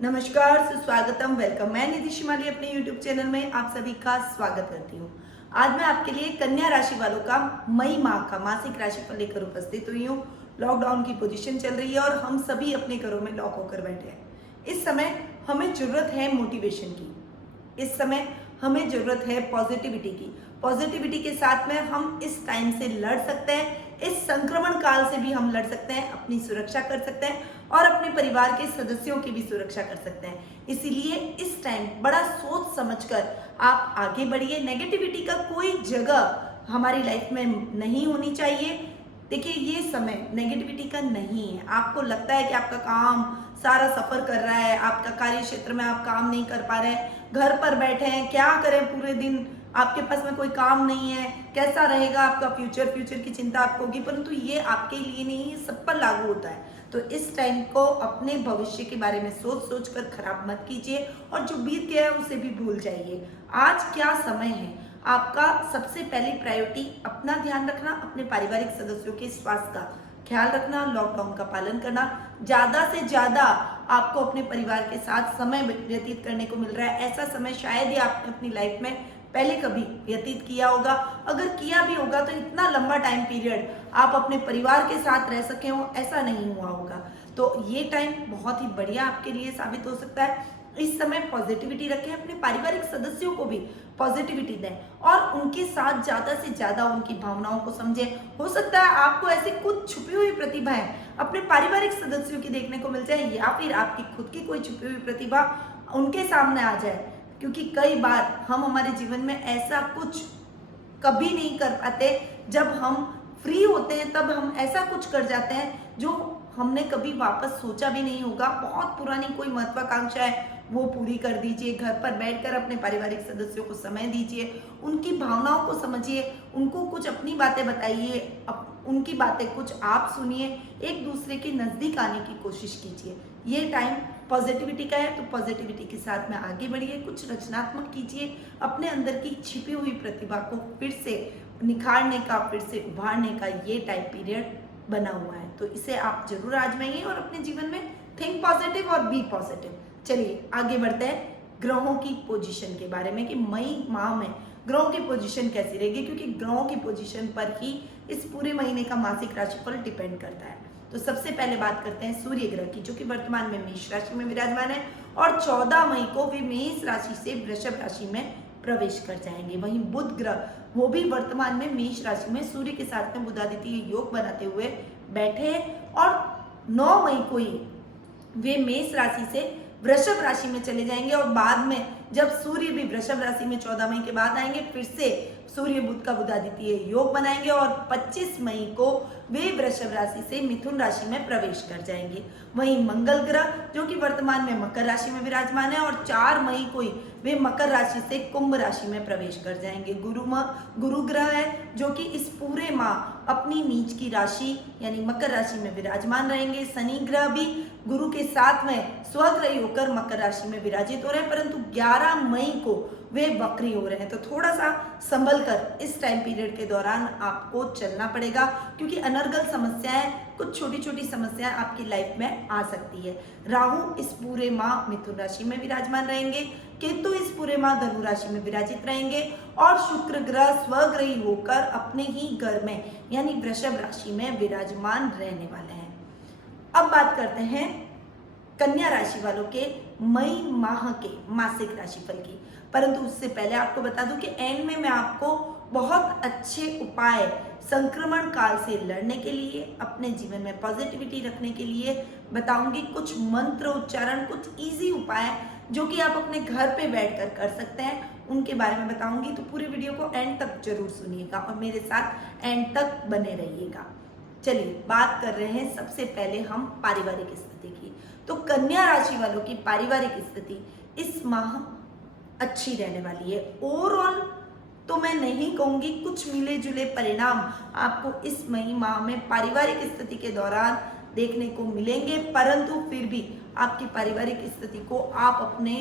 नमस्कार, सुस्वागतम, वेलकम। मैं निधि शिमाली अपने YouTube चैनल में आप सभी का स्वागत करती हूँ। आज मैं आपके लिए कन्या राशि वालों का मई माह का मासिक राशिफल लेकर उपस्थित हुई हूँ। लॉकडाउन की पोजीशन चल रही है और हम सभी अपने घरों में लॉक होकर बैठे हैं। इस समय हमें जरूरत है मोटिवेशन की। इस समय हमें जरूरत है पॉजिटिविटी की। पॉजिटिविटी के साथ में हम इस टाइम से लड़ सकते हैं। इस संक्रमण काल से भी हम लड़ सकते हैं, अपनी सुरक्षा कर सकते हैं और अपने परिवार के सदस्यों की भी सुरक्षा कर सकते हैं। इसीलिए इस टाइम बड़ा सोच समझकर आप आगे बढ़िए। नेगेटिविटी का कोई जगह हमारी लाइफ में नहीं होनी चाहिए। देखिए, ये समय नेगेटिविटी का नहीं है। आपको लगता है कि आपका काम सारा सफर कर रहा है, आपका कार्य क्षेत्र में आप काम नहीं कर पा रहे हैं, घर पर बैठे हैं, क्या करें पूरे दिन, आपके पास में कोई काम नहीं है, कैसा रहेगा आपका फ्यूचर की चिंता आपको होगी। परंतु ये आपके लिए नहीं, सब पर लागू होता है। तो इस टाइम को अपने भविष्य के बारे में सोच सोच कर खराब मत कीजिए और जो बीत गया है उसे भी भूल जाइए। आज क्या समय है, आपका सबसे पहली प्रायोरिटी अपना ध्यान रखना, अपने पारिवारिक सदस्यों के स्वास्थ्य का ख्याल रखना, लॉकडाउन का पालन करना। ज्यादा से ज्यादा आपको अपने परिवार के साथ समय व्यतीत करने को मिल रहा है। ऐसा समय शायद ही आपने अपनी लाइफ में पहले कभी व्यतीत किया होगा। अगर किया भी होगा तो इतना लंबा टाइम पीरियड आप अपने परिवार के साथ रह सके हो, ऐसा नहीं हुआ होगा। तो ये टाइम बहुत ही बढ़िया आपके लिए साबित हो सकता है। इस समय पॉजिटिविटी रखें, अपने पारिवारिक सदस्यों को भी पॉजिटिविटी दें और उनके साथ ज्यादा से ज्यादा उनकी भावनाओं को समझें। हो सकता है आपको ऐसी कुछ छुपी हुई प्रतिभाएं अपने पारिवारिक सदस्यों की देखने को मिल जाए या फिर आपकी खुद की कोई छुपी हुई प्रतिभा उनके सामने आ जाए। क्योंकि कई बार हम हमारे जीवन में ऐसा कुछ कभी नहीं कर पाते, जब हम फ्री होते हैं तब हम ऐसा कुछ कर जाते हैं जो हमने कभी वापस सोचा भी नहीं होगा। बहुत पुरानी कोई महत्वाकांक्षा है वो पूरी कर दीजिए। घर पर बैठकर अपने पारिवारिक सदस्यों को समय दीजिए, उनकी भावनाओं को समझिए, उनको कुछ अपनी बातें बताइए, उनकी बातें कुछ आप सुनिए, एक दूसरे के नजदीक आने की कोशिश कीजिए। ये टाइम पॉजिटिविटी का है, तो पॉजिटिविटी के साथ में आगे बढ़िए, कुछ रचनात्मक कीजिए, अपने अंदर की छिपी हुई प्रतिभा को फिर से निखारने का, फिर से उभारने का ये टाइम पीरियड बना हुआ है। तो इसे आप जरूर आजमाइए और अपने जीवन में थिंक पॉजिटिव और बी पॉजिटिव। चलिए आगे बढ़ते हैं ग्रहों की पोजीशन के बारे में कि मई माह में ग्रहों की पोजीशन कैसी रहेगी, क्योंकि ग्रहों की पोजीशन पर ही इस पूरे महीने का मासिक राशिफल डिपेंड करता है। तो सबसे पहले बात करते हैं सूर्य ग्रह की, जो कि वर्तमान में मेष राशि में विराजमान है और 14 मई को वे मेष राशि से वृषभ राशि में प्रवेश कर जाएंगे। वहीं बुध ग्रह, वो भी वर्तमान में मेष राशि में सूर्य के साथ में बुधादित्य योग बनाते हुए बैठे हैं और 9 मई को ही वे मेष राशि से वृषभ राशि में चले जाएंगे और बाद में जब सूर्य भी वृषभ राशि में 14 मई के बाद आएंगे, फिर से सूर्य बुध का बुधादित्य योग बनाएंगे और 25 मई को वे वृषभ राशि से मिथुन राशि में प्रवेश कर जाएंगे। वहीं मंगल ग्रह, जो कि वर्तमान में मकर राशि में विराजमान है और 4 मई को ही वे मकर राशि से कुंभ राशि में प्रवेश कर जाएंगे। गुरु ग्रह है, जो कि इस पूरे माह अपनी नीच की राशि यानी मकर राशि में विराजमान रहेंगे। शनि ग्रह भी गुरु के साथ में स्वग्रही होकर मकर राशि में विराजित हो रहे हैं, परंतु 11 मई को वे वक्री हो रहे हैं। तो थोड़ा सा संभल कर इस टाइम पीरियड के दौरान आपको चलना पड़ेगा, क्योंकि अनर्गल समस्याएं, कुछ छोटी छोटी समस्याएं आपकी लाइफ में आ सकती है। राहु इस पूरे माह मिथुन राशि में विराजमान रहेंगे, केतु इस पूरे माह धनु राशि में विराजित रहेंगे और शुक्र ग्रह स्वग्रही होकर अपने ही घर में यानी वृषभ राशि में विराजमान रहने वाले हैं। अब बात करते हैं कन्या राशि वालों के मई माह के मासिक राशिफल की। परंतु उससे पहले आपको बता दूं कि एंड में मैं आपको बहुत अच्छे उपाय संक्रमण काल से लड़ने के लिए, अपने जीवन में पॉजिटिविटी रखने के लिए बताऊंगी। कुछ मंत्र उच्चारण, कुछ इजी उपाय जो कि आप अपने घर पे बैठकर कर सकते हैं, उनके बारे में बताऊंगी। तो पूरे वीडियो को एंड तक जरूर सुनिएगा और मेरे साथ एंड तक बने रहिएगा। चलिए बात कर रहे हैं सबसे पहले हम पारिवारिक स्थिति की। तो कन्या राशि वालों की पारिवारिक स्थिति इस माह अच्छी रहने वाली है। ओवरऑल तो मैं नहीं कहूंगी, कुछ मिले जुले परिणाम आपको इस मई माह में पारिवारिक स्थिति के दौरान देखने को मिलेंगे, परंतु फिर भी आपकी पारिवारिक स्थिति को आप अपने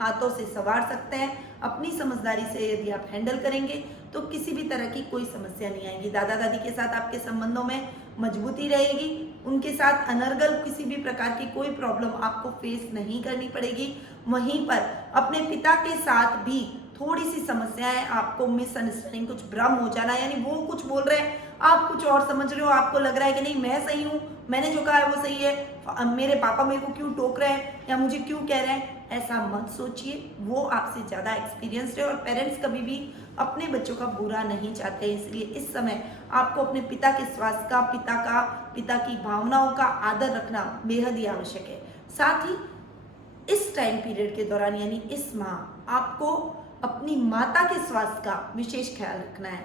हाथों से संवार सकते हैं। अपनी समझदारी से यदि आप हैंडल करेंगे तो किसी भी तरह की कोई समस्या नहीं आएगी। दादा दादी के साथ आपके संबंधों में मजबूती रहेगी, उनके साथ अनर्गल किसी भी प्रकार की कोई प्रॉब्लम आपको फेस नहीं करनी पड़ेगी। वहीं पर अपने पिता के साथ भी थोड़ी सी समस्याएं, आपको मिसअंडरस्टैंडिंग, कुछ भ्रम हो जाना, यानी वो कुछ बोल रहे हैं आप कुछ और समझ रहे हो, आपको लग रहा है कि नहीं मैं सही हूँ, मैंने जो कहा है वो सही है, मेरे पापा मेरे को क्यों टोक रहे हैं या मुझे क्यों कह रहे हैं, ऐसा मत सोचिए। वो आपसे ज़्यादा एक्सपीरियंस्ड है और पेरेंट्स कभी भी अपने बच्चों का बुरा नहीं चाहते, इसलिए इस समय आपको अपने पिता के स्वास्थ्य का, पिता की भावनाओं का आदर रखना बेहद ही आवश्यक है। साथ ही इस टाइम पीरियड के दौरान यानी इस माह आपको अपनी माता के स्वास्थ्य का विशेष ख्याल रखना है,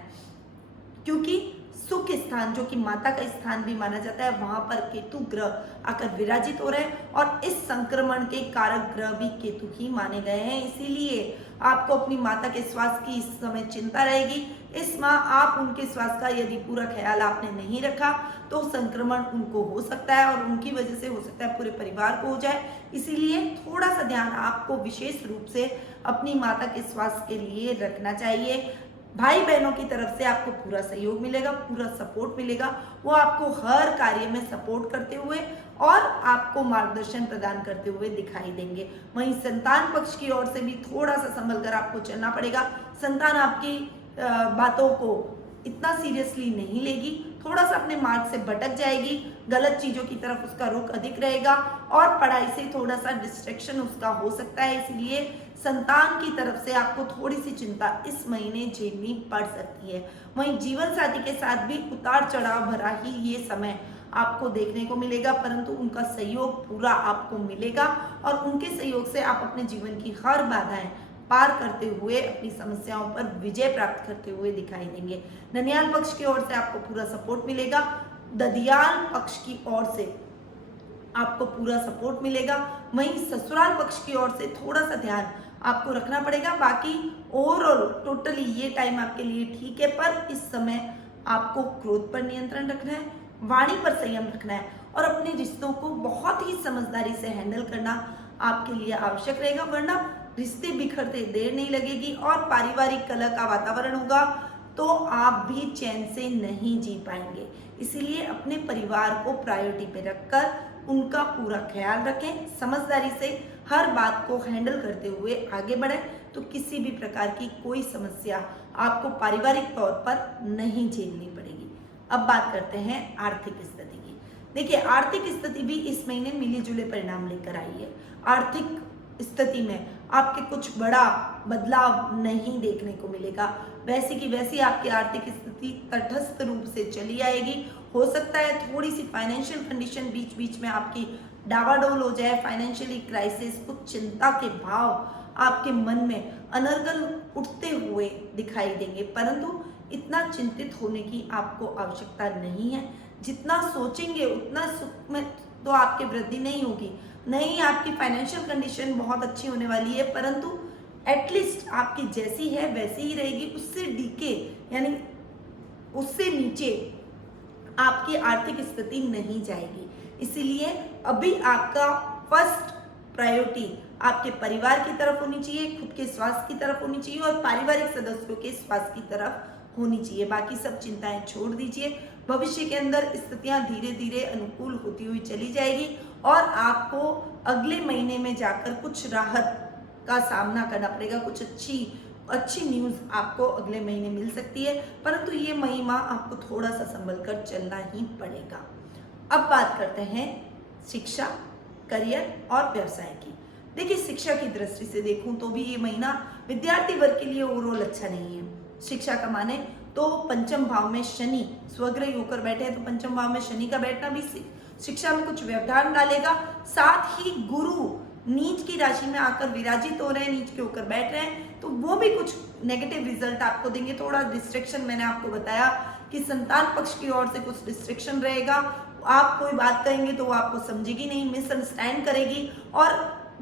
क्योंकि सुख स्थान जो कि माता का स्थान भी माना जाता है, वहां पर केतु ग्रह आकर विराजित हो रहे हैं और इस संक्रमण के कारक ग्रह भी केतु ही माने गए हैं। इसीलिए आपको अपनी माता के स्वास्थ्य की इस समय चिंता रहेगी। इस माह आप उनके स्वास्थ्य का यदि पूरा ख्याल आपने नहीं रखा तो संक्रमण उनको हो सकता है और उनकी वजह से हो सकता है पूरे परिवार को हो जाए। इसीलिए थोड़ा सा ध्यान आपको विशेष रूप से अपनी माता के स्वास्थ्य के लिए रखना चाहिए। भाई बहनों की तरफ से आपको पूरा सहयोग मिलेगा, पूरा सपोर्ट मिलेगा, वो आपको हर कार्य में सपोर्ट करते हुए और आपको मार्गदर्शन प्रदान करते हुए दिखाई देंगे। वहीं संतान पक्ष की ओर से भी थोड़ा सा संभल कर आपको चलना पड़ेगा। संतान आपकी बातों को इतना सीरियसली नहीं लेगी, थोड़ा सा अपने मार्ग से भटक जाएगी, गलत चीजों की तरफ उसका रुख अधिक रहेगा और पढ़ाई से थोड़ा सा डिस्ट्रैक्शन उसका हो सकता है। इसलिए संतान की तरफ से आपको थोड़ी सी चिंता इस महीने झेलनी पड़ सकती है। वहीं जीवन साथी के साथ भी उतार चढ़ाव भरा ही ये समय आपको देखने को मिलेगा, परंतु उनका सहयोग पूरा आपको मिलेगा और उनके सहयोग से आप अपने जीवन की हर बाधाएं पार करते हुए अपनी समस्याओं पर विजय प्राप्त करते हुए दिखाई देंगे। ननियाल पक्ष की ओर से आपको पूरा सपोर्ट मिलेगा, ददियाल पक्ष की ओर से आपको पूरा सपोर्ट मिलेगा। वहीं ससुराल पक्ष की ओर से थोड़ा सा ध्यान आपको रखना पड़ेगा। बाकी ओवरऑल टोटली ये टाइम आपके लिए ठीक है, पर इस समय आपको क्रोध पर नियंत्रण रखना है, वाणी पर संयम रखना है और अपने रिश्तों को बहुत ही समझदारी से हैंडल करना आपके लिए आवश्यक रहेगा, वरना रिश्ते बिखरते देर नहीं लगेगी और पारिवारिक कलह का वातावरण होगा तो आप भी चैन से नहीं जी पाएंगे। इसीलिए अपने परिवार को प्रायोरिटी पे रखकर उनका पूरा ख्याल रखें, समझदारी से हर बात को हैंडल करते हुए आगे बढ़ें तो किसी भी प्रकार की कोई समस्या आपको पारिवारिक तौर पर नहीं झेलनी पड़ेगी। अब बात करते हैं आर्थिक स्थिति की। देखिए, आर्थिक स्थिति भी इस महीने मिली जुले परिणाम लेकर आई है। आर्थिक स्थिति में आपके कुछ बड़ा बदलाव नहीं देखने को मिलेगा, वैसी की वैसी आपकी आर्थिक स्थिति तटस्थ रूप से चली आएगी। हो सकता है थोड़ी सी फाइनेंशियल कंडीशन बीच बीच में आपकी डावाडोल हो जाए, फाइनेंशियली क्राइसिस, कुछ चिंता के भाव आपके मन में अनर्गल उठते हुए दिखाई देंगे, परंतु इतना चिंतित होने की आपको आवश्यकता नहीं है। जितना सोचेंगे उतना सुख में तो आपकी वृद्धि नहीं होगी। नहीं, आपकी फाइनेंशियल कंडीशन बहुत अच्छी होने वाली है, परंतु एटलीस्ट आपकी जैसी है वैसी ही रहेगी, उससे डीके यानी उससे नीचे आपकी आर्थिक स्थिति नहीं जाएगी। इसीलिए अभी आपका फर्स्ट प्रायोरिटी आपके परिवार की तरफ होनी चाहिए, खुद के स्वास्थ्य की तरफ होनी चाहिए और पारिवारिक सदस्यों के स्वास्थ्य की तरफ होनी चाहिए। बाकी सब चिंताएं छोड़ दीजिए। भविष्य के अंदर स्थितियां धीरे धीरे अनुकूल होती हुई चली जाएगी और आपको अगले महीने में जाकर कुछ राहत का सामना करना पड़ेगा, कुछ अच्छी न्यूज़ आपको अगले महीने मिल सकती है, परंतु ये महीना आपको थोड़ा सा संभल कर चलना ही पड़ेगा। अब बात करते हैं शिक्षा, करियर और व्यवसाय की। देखिए, शिक्षा की दृष्टि से देखूं तो भी ये महीना विद्यार्थी वर्ग के लिए ओवरऑल अच्छा नहीं है। शिक्षा का माने तो पंचम भाव में शनि स्वग्रही होकर बैठे हैं, तो पंचम भाव में शनि का बैठना भी शिक्षा में कुछ व्यवधान डालेगा। साथ ही गुरु नीच की राशि में आकर विराजित हो रहे हैं, नीच के होकर बैठ रहे हैं, तो वो भी कुछ नेगेटिव रिजल्ट आपको देंगे। थोड़ा डिस्ट्रैक्शन, मैंने आपको बताया कि संतान पक्ष की ओर से कुछ डिस्ट्रैक्शन रहेगा। आप कोई बात करेंगे तो वो आपको समझेगी नहीं, मिसअंडरस्टैंड करेगी और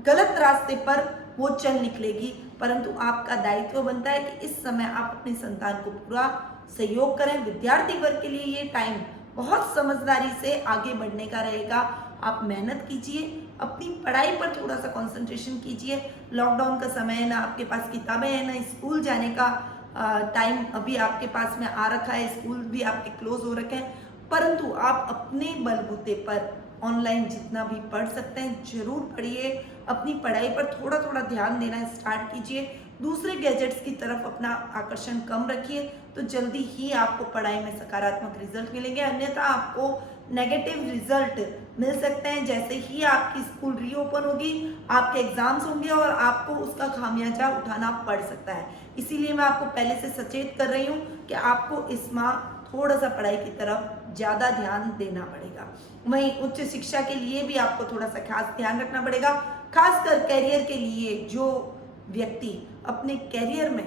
गलत रास्ते पर वो चल निकलेगी, परंतु आपका दायित्व बनता है कि इस समय आप अपनी संतान को पूरा सहयोग करें। विद्यार्थी वर्ग के लिए ये टाइम बहुत समझदारी से आगे बढ़ने का रहेगा। आप मेहनत कीजिए, अपनी पढ़ाई पर थोड़ा सा कंसंट्रेशन कीजिए। लॉकडाउन का समय है, ना आपके पास किताबें हैं, ना स्कूल जाने का टाइम अभी आपके पास में आ रखा है, स्कूल भी आपके क्लोज हो रखे हैं। परंतु आप अपने बलबूते पर ऑनलाइन जितना भी पढ़ सकते हैं जरूर पढ़िए। अपनी पढ़ाई पर थोड़ा थोड़ा ध्यान देना स्टार्ट कीजिए। दूसरे गैजेट्स की तरफ अपना आकर्षण कम रखिए, तो जल्दी ही आपको पढ़ाई में सकारात्मक रिजल्ट मिलेंगे। अन्यथा आपको नेगेटिव रिजल्ट मिल सकते हैं। जैसे ही आपकी स्कूल रीओपन होगी, आपके एग्जाम्स होंगे और आपको उसका खामियाजा उठाना पड़ सकता है। इसीलिए मैं आपको पहले से सचेत कर रही हूँ कि आपको इस माह थोड़ा सा पढ़ाई की तरफ ज्यादा ध्यान देना पड़ेगा। वहीं उच्च शिक्षा के लिए भी आपको थोड़ा सा खास ध्यान रखना पड़ेगा, खासकर कैरियर के लिए। जो व्यक्ति अपने कैरियर में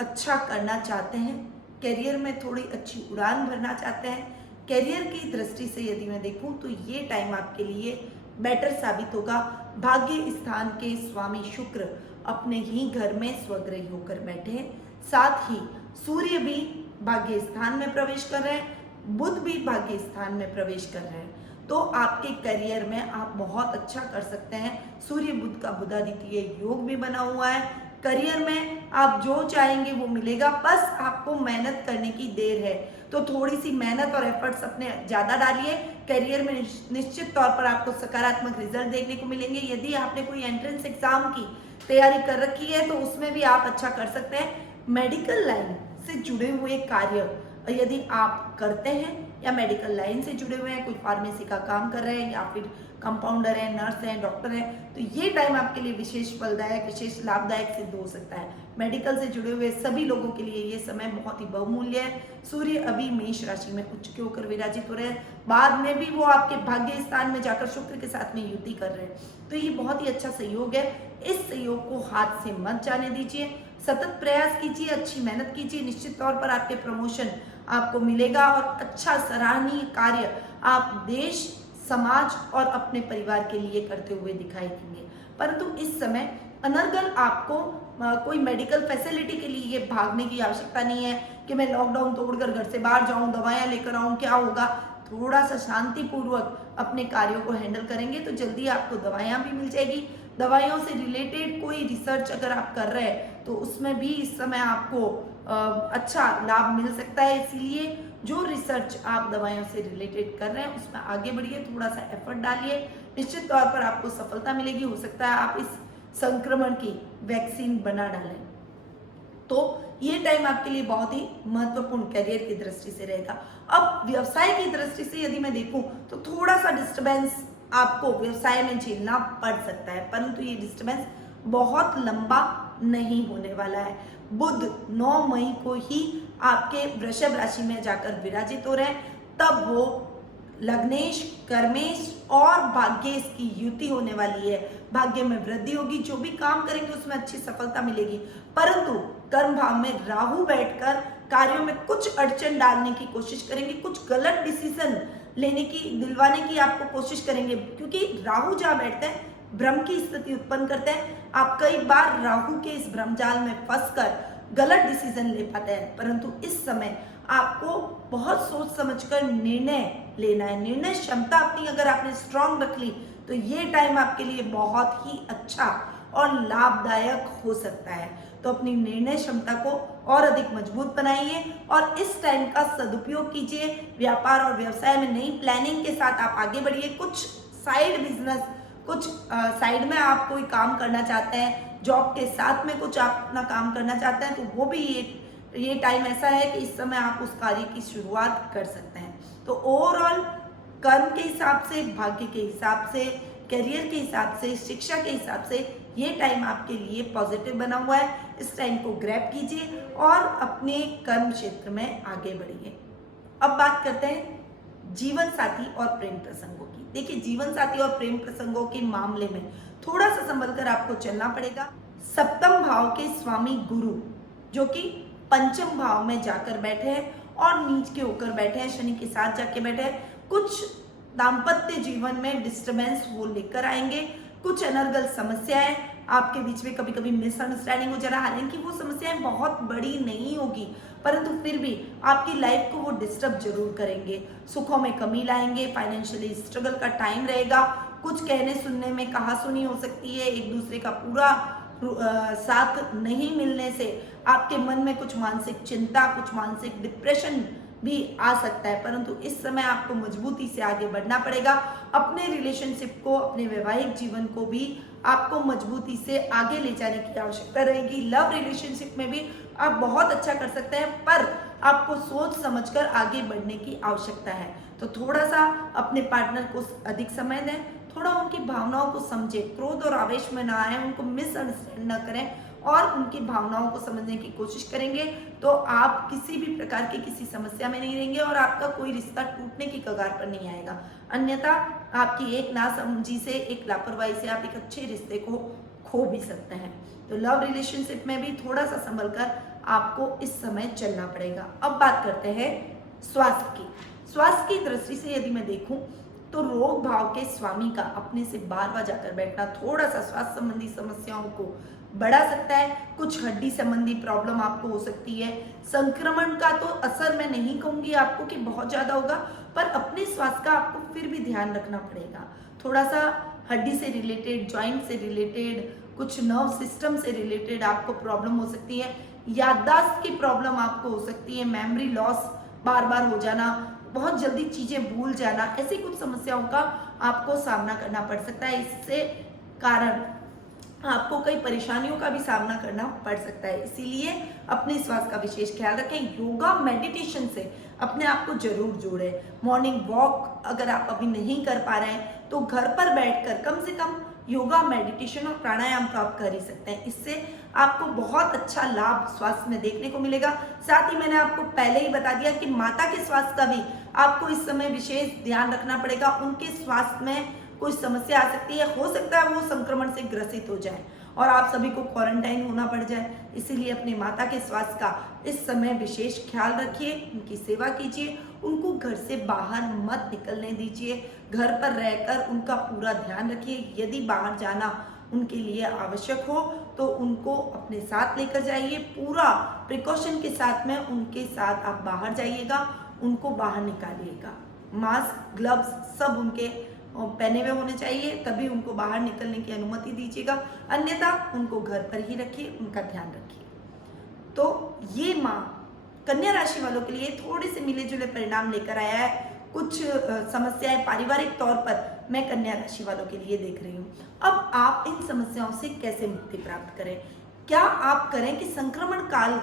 अच्छा करना चाहते हैं, कैरियर में थोड़ी अच्छी उड़ान भरना चाहते हैं, कैरियर की दृष्टि से यदि मैं देखूं तो ये टाइम आपके लिए बेटर साबित होगा। भाग्य स्थान के स्वामी शुक्र अपने ही घर में स्वग्रही होकर बैठे हैं, साथ ही सूर्य भी भाग्य स्थान में प्रवेश कर रहे हैं, बुध भी भाग्य स्थान में प्रवेश कर रहे हैं। तो आपके करियर में आप बहुत अच्छा कर सकते हैं। सूर्य बुध का बुधादित्य योग भी बना हुआ है। करियर में आप जो चाहेंगे वो मिलेगा, बस आपको मेहनत करने की देर है। तो थोड़ी सी मेहनत और एफर्ट्स अपने ज्यादा डालिए। करियर में निश्चित तौर पर आपको सकारात्मक रिजल्ट देखने को मिलेंगे। यदि आपने कोई एंट्रेंस एग्जाम की तैयारी कर रखी है तो उसमें भी आप अच्छा कर सकते हैं। मेडिकल लाइन से जुड़े हुए कार्य यदि आप करते हैं या मेडिकल लाइन से जुड़े हुए हैं, कोई फार्मेसी का काम कर रहे हैं या फिर कंपाउंडर है, नर्स है, डॉक्टर है, तो ये टाइम आपके लिए विशेष फलदायक, विशेष लाभदायक सिद्ध हो सकता है। मेडिकल से जुड़े हुए सभी लोगों के लिए ये समय बहुत ही बहुमूल्य है। सूर्य अभी मेष राशि में उच्च के होकर विराजित हो रहे हैं, बाद में भी वो आपके भाग्य स्थान में जाकर शुक्र के साथ में युति कर रहे हैं, तो ये बहुत ही अच्छा सहयोग है। इस सहयोग को हाथ से मत जाने दीजिए, सतत प्रयास कीजिए, अच्छी मेहनत कीजिए। निश्चित तौर पर आपके प्रमोशन आपको मिलेगा और अच्छा सराहनीय कार्य आप देश, समाज और अपने परिवार के लिए करते हुए दिखाई देंगे। परंतु इस समय अनर्गल आपको कोई मेडिकल फैसिलिटी के लिए भागने की आवश्यकता नहीं है कि मैं लॉकडाउन तोड़कर घर से बाहर जाऊं, दवाएं लेकर आऊं, क्या होगा। थोड़ा सा शांतिपूर्वक अपने कार्यों को हैंडल करेंगे तो जल्दी आपको दवाइयां भी मिल जाएगी। दवाइयों से रिलेटेड कोई रिसर्च अगर आप कर रहे हैं तो उसमें भी इस समय आपको अच्छा लाभ मिल सकता है। इसीलिए जो रिसर्च आप दवाइयों से रिलेटेड कर रहे हैं उसमें आगे बढ़िए, थोड़ा सा एफर्ट डालिए, निश्चित तौर पर आपको सफलता मिलेगी। हो सकता है आप इस संक्रमण की वैक्सीन बना डालें। तो ये टाइम आपके लिए बहुत ही महत्वपूर्ण करियर की दृष्टि से रहेगा। अब व्यवसाय की दृष्टि से यदि मैं देखूं तो थोड़ा सा डिस्टर्बेंस आपको व्यवसाय में झेलना पड़ सकता है, परंतु ये डिस्टर्बेंस बहुत लंबा नहीं होने वाला है। बुध 9 मई को ही आपके वृषभ राशि में जाकर विराजित हो रहे हैं, तब वो लग्नेश, कर्मेश और भाग्येश की युति होने वाली है। भाग्य में वृद्धि होगी, जो भी काम करेंगे उसमें अच्छी सफलता मिलेगी। परंतु कर्म भाव में राहु बैठकर कार्यों में कुछ अड़चन डालने की कोशिश करेंगे, कुछ गलत डिसीजन लेने की, दिलवाने की आपको कोशिश करेंगे, क्योंकि राहु जहां बैठते हैं भ्रम की स्थिति उत्पन्न करते हैं। आप कई बार राहु के इस भ्रमजाल में फंसकर गलत डिसीजन ले पाते हैं, परंतु इस समय आपको बहुत सोच समझकर निर्णय लेना है। निर्णय क्षमता अपनी अगर आपने स्ट्रांग रख ली तो ये टाइम आपके लिए बहुत ही अच्छा और लाभदायक हो सकता है। तो अपनी निर्णय क्षमता को और अधिक मजबूत बनाइए और इस टाइम का सदुपयोग कीजिए। व्यापार और व्यवसाय में नई प्लानिंग के साथ आप आगे बढ़िए। कुछ साइड बिजनेस, कुछ साइड में आप कोई काम करना चाहते हैं, जॉब के साथ में कुछ आप अपना काम करना चाहते हैं, तो वो भी ये टाइम ऐसा है कि इस समय आप उस कार्य की शुरुआत कर सकते हैं। तो ओवरऑल कर्म के हिसाब से, भाग्य के हिसाब से, करियर के हिसाब से, शिक्षा के हिसाब से ये टाइम आपके लिए पॉजिटिव बना हुआ है। इस टाइम को ग्रैब कीजिए और अपने कर्म क्षेत्र में आगे बढ़िए। अब बात करते हैं जीवन साथी और प्रेम प्रसंगों की। देखिए, जीवन साथी और प्रेम प्रसंगों के मामले में थोड़ा सा संभल कर आपको चलना पड़ेगा। सप्तम भाव के स्वामी गुरु जो कि पंचम भाव में जाकर बैठे हैं और नीच के होकर बैठे हैं, शनि के साथ जाके बैठे हैं। कुछ दाम्पत्य जीवन में डिस्टर्बेंस वो लेकर आएंगे, कुछ अनर्गल समस्याएं आपके बीच में, कभी कभी मिसअंडरस्टैंडिंग हो जा रहा है। हालांकि वो समस्याएं बहुत बड़ी नहीं होगी, परंतु फिर भी आपकी लाइफ को वो डिस्टर्ब जरूर करेंगे, सुखों में कमी लाएंगे, फाइनेंशियली स्ट्रगल का टाइम रहेगा। कुछ कहने सुनने में कहासुनी हो सकती है, एक दूसरे का पूरा साथ नहीं मिलने से आपके मन में कुछ मानसिक चिंता, कुछ मानसिक डिप्रेशन भी आ सकता है, परंतु इस समय आपको मजबूती से आगे बढ़ना पड़ेगा। अपने रिलेशनशिप को, अपने वैवाहिक जीवन को भी आपको मजबूती से आगे ले जाने की आवश्यकता रहेगी। लव रिलेशनशिप में भी आप बहुत अच्छा कर सकते हैं, पर आपको सोच समझकर आगे बढ़ने की आवश्यकता है। तो थोड़ा सा अपने पार्टनर को अधिक समय दें, थोड़ा उनकी भावनाओं को समझें, क्रोध और आवेश में ना आए, उनको मिसअंडरस्टैंड न करें और उनकी भावनाओं को समझने की कोशिश करेंगे तो आप किसी भी प्रकार की किसी समस्या में नहीं रहेंगे और आपका कोई रिश्ता टूटने की कगार पर नहीं आएगा। अन्यथा आपकी एक नासमझी से, एक लापरवाही से आप एक अच्छे रिश्ते को खो भी सकते हैं। तो लव रिलेशनशिप में भी थोड़ा सा संभल कर आपको इस समय चलना पड़ेगा। अब बात करते हैं स्वास्थ्य की। स्वास्थ्य की दृष्टि से यदि मैं देखूं तो रोग भाव के स्वामी का अपने से बार बार जाकर बैठना थोड़ा सा स्वास्थ्य संबंधी समस्याओं को बढ़ा सकता है। कुछ हड्डी संबंधी प्रॉब्लम आपको हो सकती है। संक्रमण का तो असर मैं नहीं कहूंगी आपको कि बहुत ज्यादा होगा, पर अपने स्वास्थ्य का आपको फिर भी ध्यान रखना पड़ेगा। थोड़ा सा हड्डी से रिलेटेड, जॉइंट से रिलेटेड, कुछ नर्व सिस्टम से रिलेटेड आपको प्रॉब्लम हो सकती है। याददाश्त की प्रॉब्लम आपको हो सकती है, मेमोरी लॉस बार बार हो जाना, बहुत जल्दी चीजें भूल जाना, ऐसी कुछ समस्याओं का आपको सामना करना पड़ सकता है। इससे कारण आपको कई परेशानियों का भी सामना करना पड़ सकता है, इसीलिए अपने स्वास्थ्य का विशेष ख्याल रखें। योगा मेडिटेशन से अपने आप को जरूर जोड़ें। मॉर्निंग वॉक अगर आप अभी नहीं कर पा रहे हैं तो घर पर बैठकर कम से कम योगा, मेडिटेशन और प्राणायाम तो आप कर ही सकते हैं। इससे आपको बहुत अच्छा लाभ स्वास्थ्य में देखने को मिलेगा। साथ ही मैंने आपको पहले ही बता दिया कि माता के स्वास्थ्य का भी आपको इस समय विशेष ध्यान रखना पड़ेगा। उनके स्वास्थ्य में कोई समस्या आ सकती है, हो सकता है वो संक्रमण से ग्रसित हो जाए और आप सभी को क्वारंटाइन होना पड़ जाए। इसीलिए अपने माता के स्वास्थ्य का इस समय विशेष ख्याल रखिए, उनकी सेवा कीजिए, उनको घर से बाहर मत निकलने दीजिए, घर पर रहकर उनका पूरा ध्यान रखिए। यदि बाहर जाना उनके लिए आवश्यक हो तो उनको अपने साथ लेकर जाइए, पूरा प्रिकॉशन के साथ में उनके साथ आप बाहर जाइएगा, उनको बाहर निकालिएगा। मास्क, ग्लव्स सब उनके पहने हुए होने चाहिए, तभी उनको बाहर निकलने की अनुमति दीजिएगा, अन्यथा उनको घर पर ही रखिए, उनका ध्यान रखिए। तो ये माह कन्या राशि वालों के लिए थोड़े से मिले जुले परिणाम लेकर आया है। कुछ समस्याएं पारिवारिक तौर पर मैं कन्या राशि वालों के लिए देख रही हूँ। अब आप इन समस्याओं से कैसे मुक्ति प्राप्त करें? क्या आप करें कि संक्रमण काल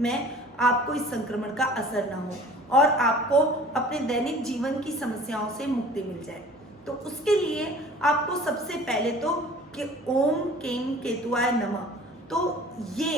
में आपको इस संक्रमण का असर ना हो और आपको अपने दैनिक जीवन की समस्याओं से मुक्ति मिल जाए? तो उसके लिए आपको सबसे पहले तो कि ओम केम केतुआय नमः, तो ये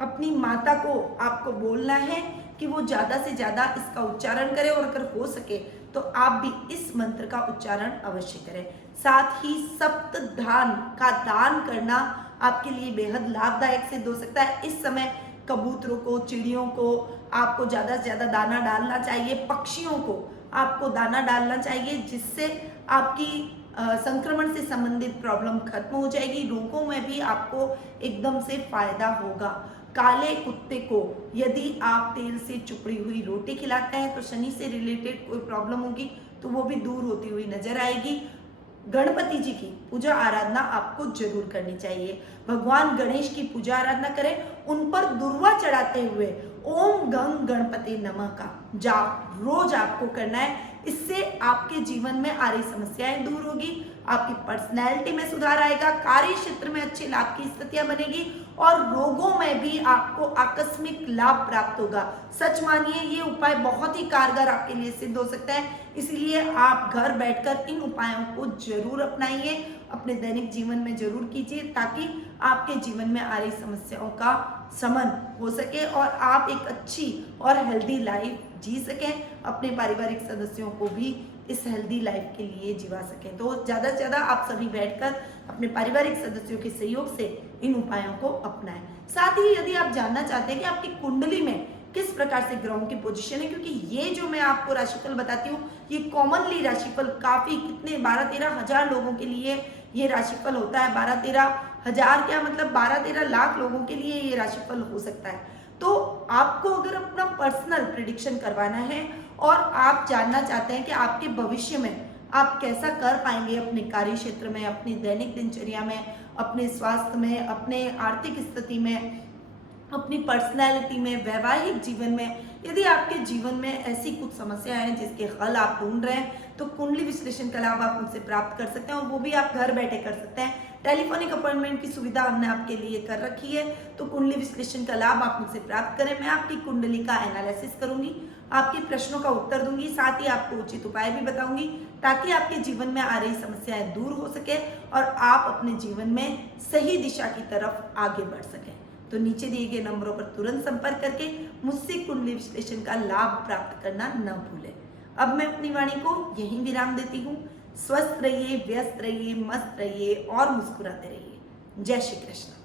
अपनी माता को आपको बोलना है कि वो ज्यादा से ज्यादा इसका उच्चारण करे और अगर हो सके तो आप भी इस मंत्र का उच्चारण अवश्य करें। साथ ही सप्त धान का दान करना आपके लिए बेहद लाभदायक सिद्ध हो सकता है। इस समय कबूतरों को, चिड़ियों को आपको ज्यादा से ज्यादा दाना डालना चाहिए, पक्षियों को आपको दाना डालना चाहिए, जिससे आपकी संक्रमण से संबंधित प्रॉब्लम खत्म हो जाएगी। रोगों में भी आपको एकदम से फायदा होगा। काले कुत्ते को यदि आप तेल से चुपड़ी हुई रोटी खिलाते हैं तो शनि से रिलेटेड कोई प्रॉब्लम होगी तो वो भी दूर होती हुई नजर आएगी। गणपति जी की पूजा आराधना आपको जरूर करनी चाहिए। भगवान गणेश की पूजा आराधना करें, उन पर दुर्वा चढ़ाते हुए ओम गंग गणपति नमः का जाप रोज आपको करना है। इससे आपके जीवन में आ रही समस्याएं दूर होगी, आपकी पर्सनैलिटी में सुधार आएगा, कार्य क्षेत्र में अच्छे लाभ की स्थितियां बनेगी और रोगों में भी आपको आकस्मिक लाभ प्राप्त होगा। सच मानिए ये उपाय बहुत ही कारगर आपके लिए सिद्ध हो सकता है, इसीलिए आप घर बैठकर इन उपायों को जरूर अपनाइए, अपने दैनिक जीवन में जरूर कीजिए, ताकि आपके जीवन में आ रही समस्याओं का शमन हो सके और आप एक अच्छी और हेल्दी लाइफ जी सकें, अपने पारिवारिक सदस्यों को भी इस हेल्दी लाइफ के लिए जिवा सकें। तो ज़्यादा से ज़्यादा आप सभी बैठकर अपने पारिवारिक सदस्यों के सहयोग से इन उपायों को अपनाएं। साथ ही यदि आप जानना चाहते हैं कि आपकी कुंडली में किस प्रकार से ग्रहों की पोजीशन है, क्योंकि ये जो मैं आपको राशिफल बताती हूँ ये कॉमनली राशिफल काफी कितने 12-13 हजार लोगों के लिए ये राशिफल होता है। 12-13 हजार क्या मतलब 12-13 लाख लोगों के लिए ये राशिफल हो सकता है। तो आपको अगर अपना पर्सनल प्रिडिक्शन करवाना है और आप जानना चाहते हैं कि आपके भविष्य में आप कैसा कर पाएंगे अपने कार्य क्षेत्र में, अपनी दैनिक दिनचर्या में, अपने स्वास्थ्य में, अपने आर्थिक स्थिति में, अपनी पर्सनैलिटी में, वैवाहिक जीवन में यदि आपके जीवन में ऐसी कुछ समस्या है जिसके हल आप ढूंढ रहे हैं तो कुंडली विश्लेषण का लाभ आप मुझसे प्राप्त कर सकते हैं, और वो भी आप घर बैठे कर सकते हैं। टेलीफोनिक अपॉइंटमेंट की सुविधा हमने आपके लिए कर रखी है, तो कुंडली विश्लेषण का लाभ आप मुझसे प्राप्त करें। मैं आपकी कुंडली का एनालिसिस करूंगी, आपके प्रश्नों का उत्तर दूंगी, साथ ही आपको उचित उपाय भी बताऊंगी ताकि आपके जीवन में आ रही समस्याएं दूर हो सके और आप अपने जीवन में सही दिशा की तरफ आगे बढ़ सकें। तो नीचे दिए गए नंबरों पर तुरंत संपर्क करके मुझसे कुंडली विश्लेषण का लाभ प्राप्त करना न भूलें। अब मैं अपनी वाणी को यहीं विराम देती हूँ। स्वस्थ रहिए, व्यस्त रहिए, मस्त रहिए और मुस्कुराते रहिए। जय श्री कृष्ण।